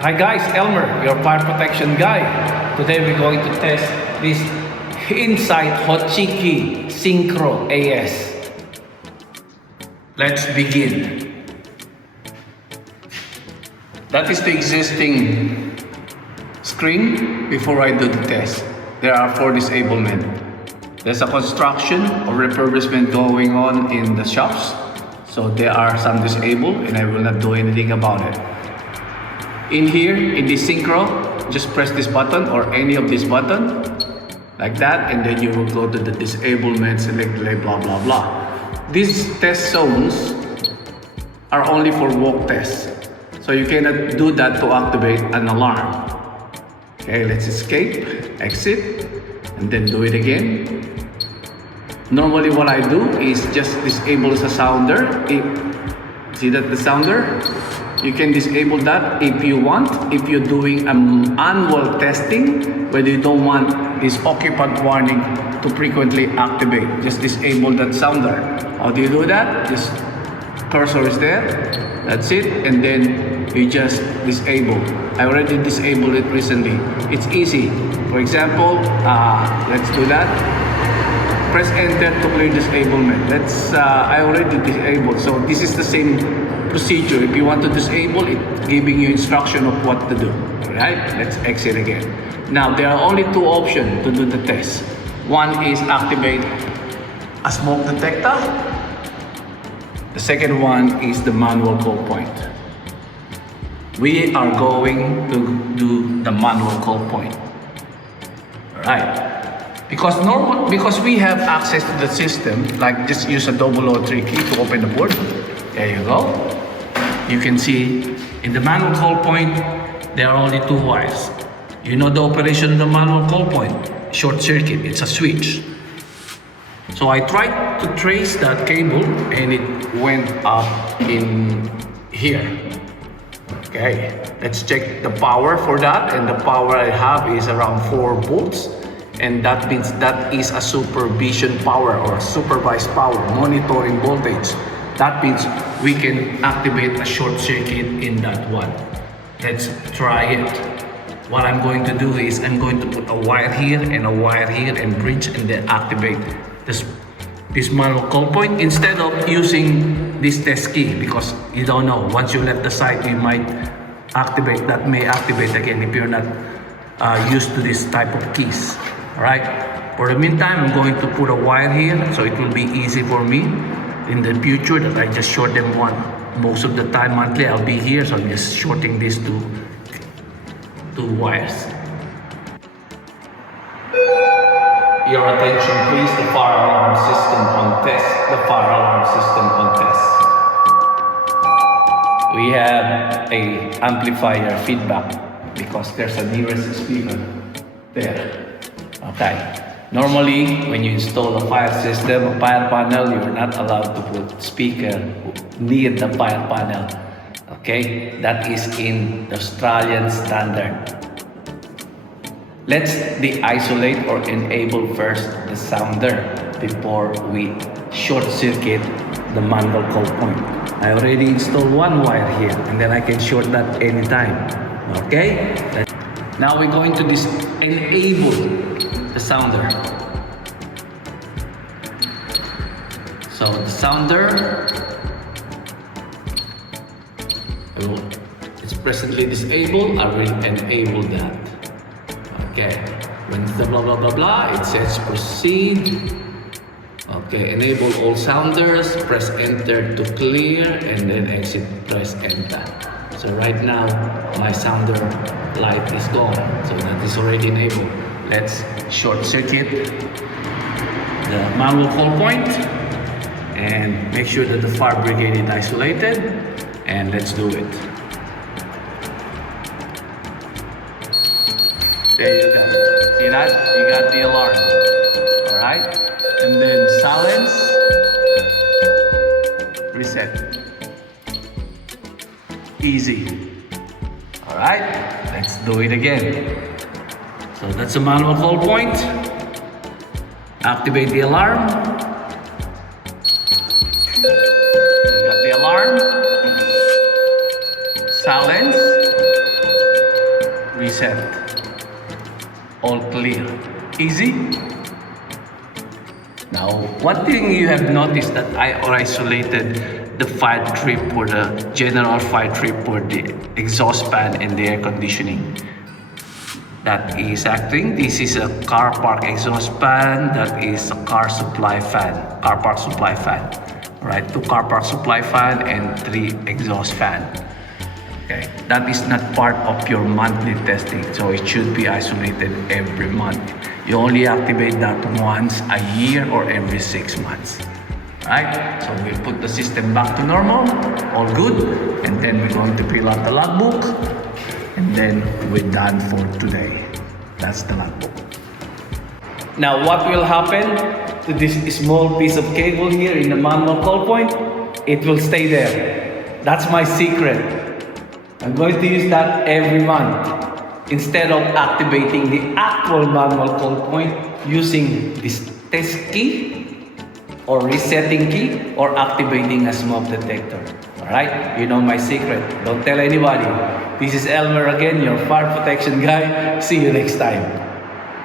Hi guys, Elmer, your fire protection guy. Today we're going to test this Incite Syncro AS. Let's begin. That is the existing screen before I do the test. There are 4 disablement. There's a construction or refurbishment going on in the shops. So there are some disabled and I will not do anything about it. In here, in this synchro, just press this button or any of this button, like that, and then you will go to the disablement, select blah blah blah. These test zones are only for walk tests, so you cannot do that to activate an alarm. Okay, let's escape, exit, and then do it again. Normally what I do is just disable the sounder. See that the sounder? You can disable that if you want, if you're doing an annual testing where you don't want this occupant warning to frequently activate. Just disable that sounder. How do you do that? Just cursor is there, that's it, and then you just disable. I already disabled it recently. It's easy. For example, let's do that. Press enter to clear disablement. I already disabled, so this is the same procedure. If you want to disable it, giving you instruction of what to do. Alright, let's exit again. Now there are only 2 options to do the test. One is activate a smoke detector. The second one is the manual call point. We are going to do the manual call point. Alright. Because we have access to the system, like just use a 003 key to open the board. There you go. You can see in the manual call point, there are only 2 wires. You know the operation of the manual call point, short circuit, it's a switch. So I tried to trace that cable and it went up in here. Okay, let's check the power for that, and the power I have is around 4 volts. And that means that is a supervision power or supervised power, monitoring voltage. That means we can activate a short circuit in that one. Let's try it. What I'm going to do is I'm going to put a wire here and a wire here and bridge and then activate this manual call point instead of using this test key, because you don't know. Once you left the site, you might activate, that may activate again if you're not used to this type of keys. Alright, for the meantime, I'm going to put a wire here so it will be easy for me in the future that I just short them one. Most of the time monthly I'll be here, so I'm just shorting these two wires. Your attention please, the fire alarm system on test. The fire alarm system on test. We have a amplifier feedback because there's a nearest speaker there. Okay. Normally, when you install a fire system, a fire panel, you're not allowed to put speaker near the fire panel. Okay, that is in the Australian standard. Let's de-isolate or enable first the sounder before we short circuit the manual call point. I already installed 1 wire here, and then I can short that anytime. Okay. Now we're going to enable the sounder. So the sounder, it's presently disabled. I will enable that. Okay. When the blah blah blah blah, it says proceed. Okay, enable all sounders. Press enter to clear, and then exit. Press enter. So right now my sounder light is gone. So that is already enabled. Let's short circuit the manual call point and make sure that the fire brigade is isolated, and let's do it. There you go. See that? You got the alarm. Alright? And then silence. Reset. Easy. Alright? Let's do it again. So that's a manual call point. Activate the alarm. You got the alarm. Silence. reset. All clear. Easy? Now, one thing you have noticed that I isolated the fire trip or the general fire trip for the exhaust fan and the air conditioning. That is acting. This is a car park exhaust fan. That is a car supply fan, car park supply fan. Right, 2 car park supply fan and 3 exhaust fan. Okay, that is not part of your monthly testing, so it should be isolated every month. You only activate that once a year or every 6 months. Right? So we put the system back to normal, all good, and then we're going to fill out the logbook, and then we're done for today. That's the logbook. Now what will happen to this small piece of cable here in the manual call point? It will stay there. That's my secret. I'm going to use that every month instead of activating the actual manual call point using this test key or resetting key or activating a smoke detector. Alright, you know my secret. Don't tell anybody. This is Elmer again, your fire protection guy. See you next time.